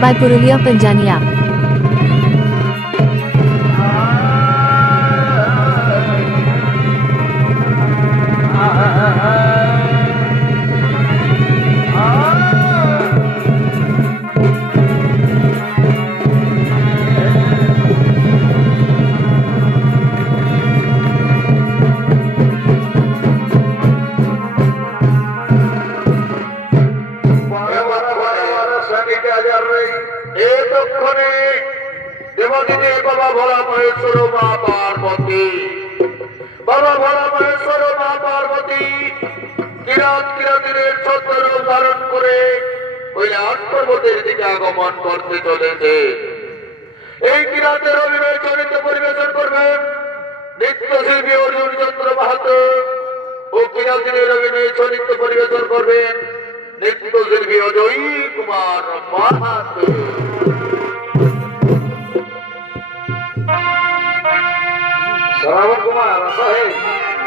Bye Purulia पंजानिया। Maheshwar মা পার্বতী। বাবা মহেশ্বর মা পার্বতী, কিরাত ধারণ করে ওই দিকে আগমন করতে চলেছে। এই কিরাতের অভিনয় চরিত্র পরিবেশন করবেন নৃত্যশিল্পী অর্জুন চন্দ্র মাহাতো ও কিরাতিনের অভিনয় চরিত্র পরিবেশন করবেন নৃত্যশিল্পী অজয়ী কুমার মাহাতো। শ্রাবণ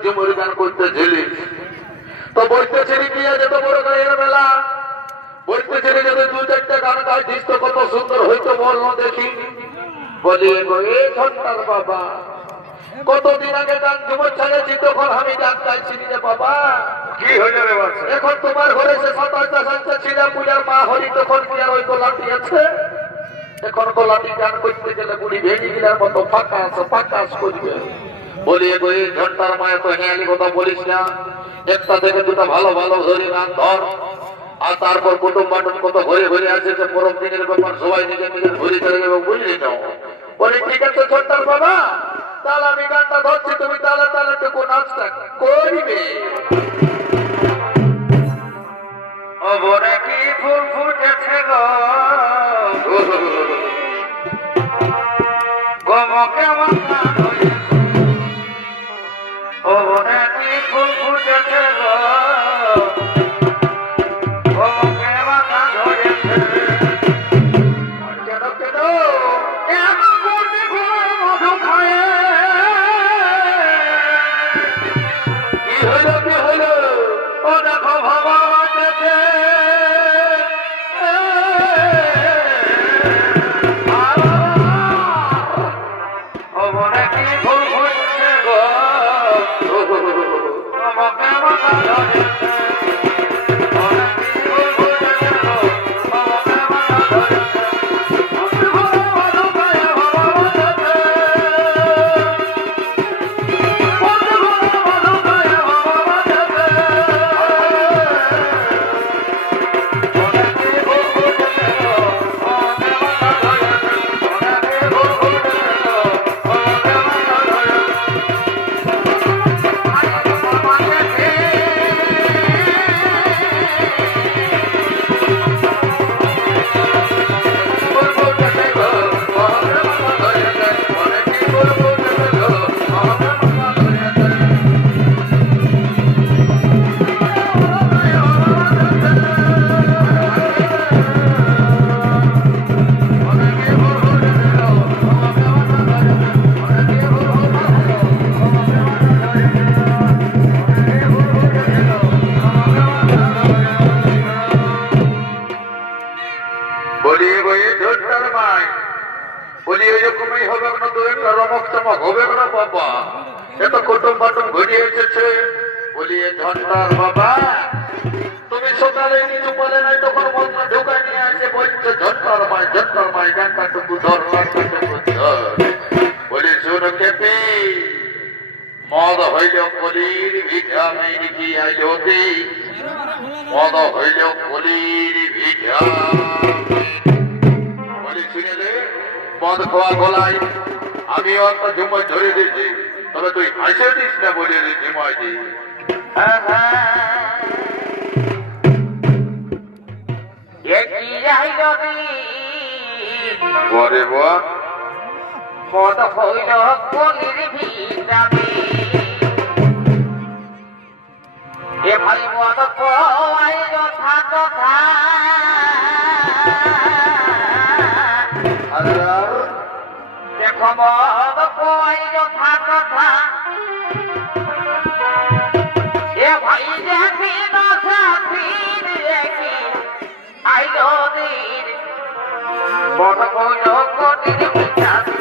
মধ্যমরি গান করতেছিলি। তো বলতেছিলি কি আছে তো বড় গায়ের মেলা। বলতেছিলি যদি দু চারটে গান গাইছিস তো কত সুন্দর হইতো বল দেখি। বলি গো এ ঘণ্টার বাবা কতদিন আগে গান ঝুমর ছাড়েছি তখন আমি গান গাইছি রে বাবা। কি হইল এখন তোমার ঘরে সে সাতাশটা সাতটা ছিল পূজার মা হরি তখন কি আর ওই গোলাটি আছে? এখন গোলাটি গান করতে গেলে বুড়ি ভেঙে গিলার মতো ফাঁকা আছে ফাঁকা করবে। বলি গো এই ঘণ্টার মায়া তো হেয়ালি কথা বলিস না একটা থেকে দুটা ভালো ভালো হরি গান ধর আর তারপর কুটুম বাটুম কত ঘরে ঘরে আছে যে পরম দিনের ব্যাপার সবাই নিজে নিজের ঘুরে চলে যাবে বুঝলি না বলি ঠিক আছে ছোট্টার বাবা তাহলে আমি গানটা ধরছি তুমি তাহলে তাহলে টুকু নাচটা করবে বনে কি ফুল ফুটেছে গো গমকে মাথা মাই বলি এরকমই হবে না দু একটা রমক চমক হবে না বাবা এত কুটুম বাটুম ঘুরিয়ে এসেছে। বলি, এ ঘণ্টার বাবা, তুমি সকালে কিছু বলে নাই তখন মন্ত্র ঢুকায় নিয়ে আসে বলছে ঝন্টার মাই ঝন্টার মাই গানটা টুকু ধর গানটা ধর। বলি, শুন খেপি, মদ হইল কলির ভিটামিন কি? আইলতি মদ হইল কলির ভিটামিন বলি শুনেলে মদ খাওয়া গলাই আমিও একটা ঝুময় ধরে দিয়েছি। তবে তুই হাসে দিস না বলে রে? ঝিমাই দি পরে বা মদ হইল ভাই মদ কই যথা তথা দেখো মদ কই যথা তথা। এ ভাই দেখি না সাথী দেখি, আইলো দিন মদ কইল কলির ভিটামি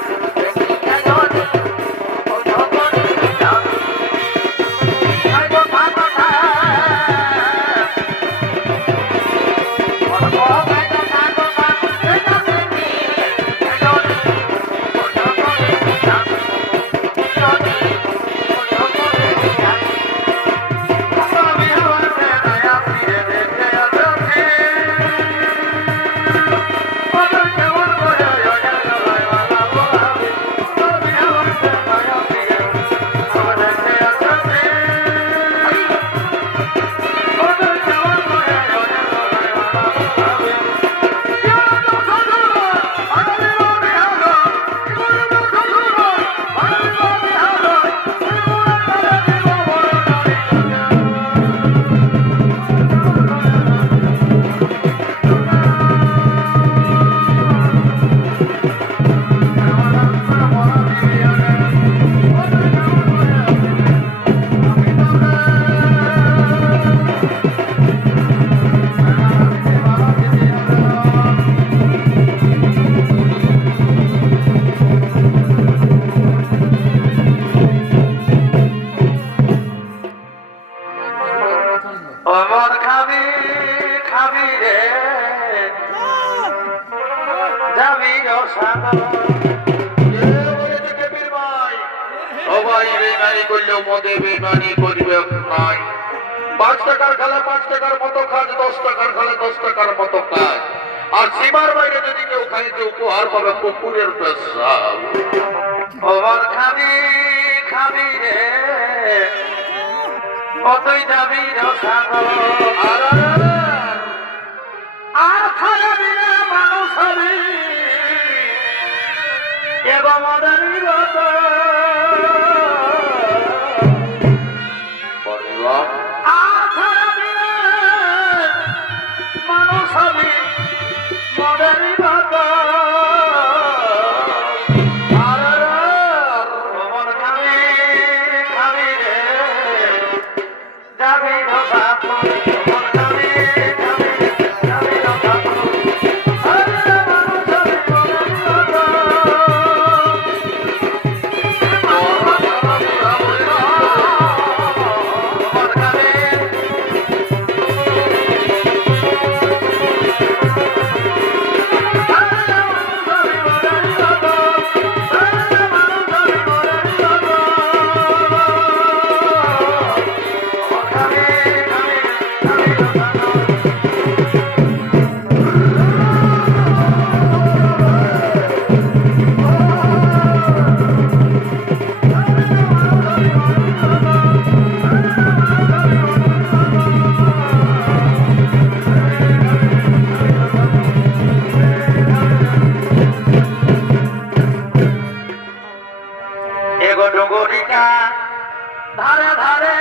সবাই বেমানি করলেও মদে বেমানি করবে নাই পাঁচ আর খায় খাবি না মানুষ এবং মদারি এগো ডগরিকা ধারে ধারে।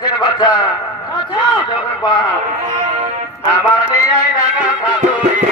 দেখছেন বাচ্চা আমার নিয়ে ধরি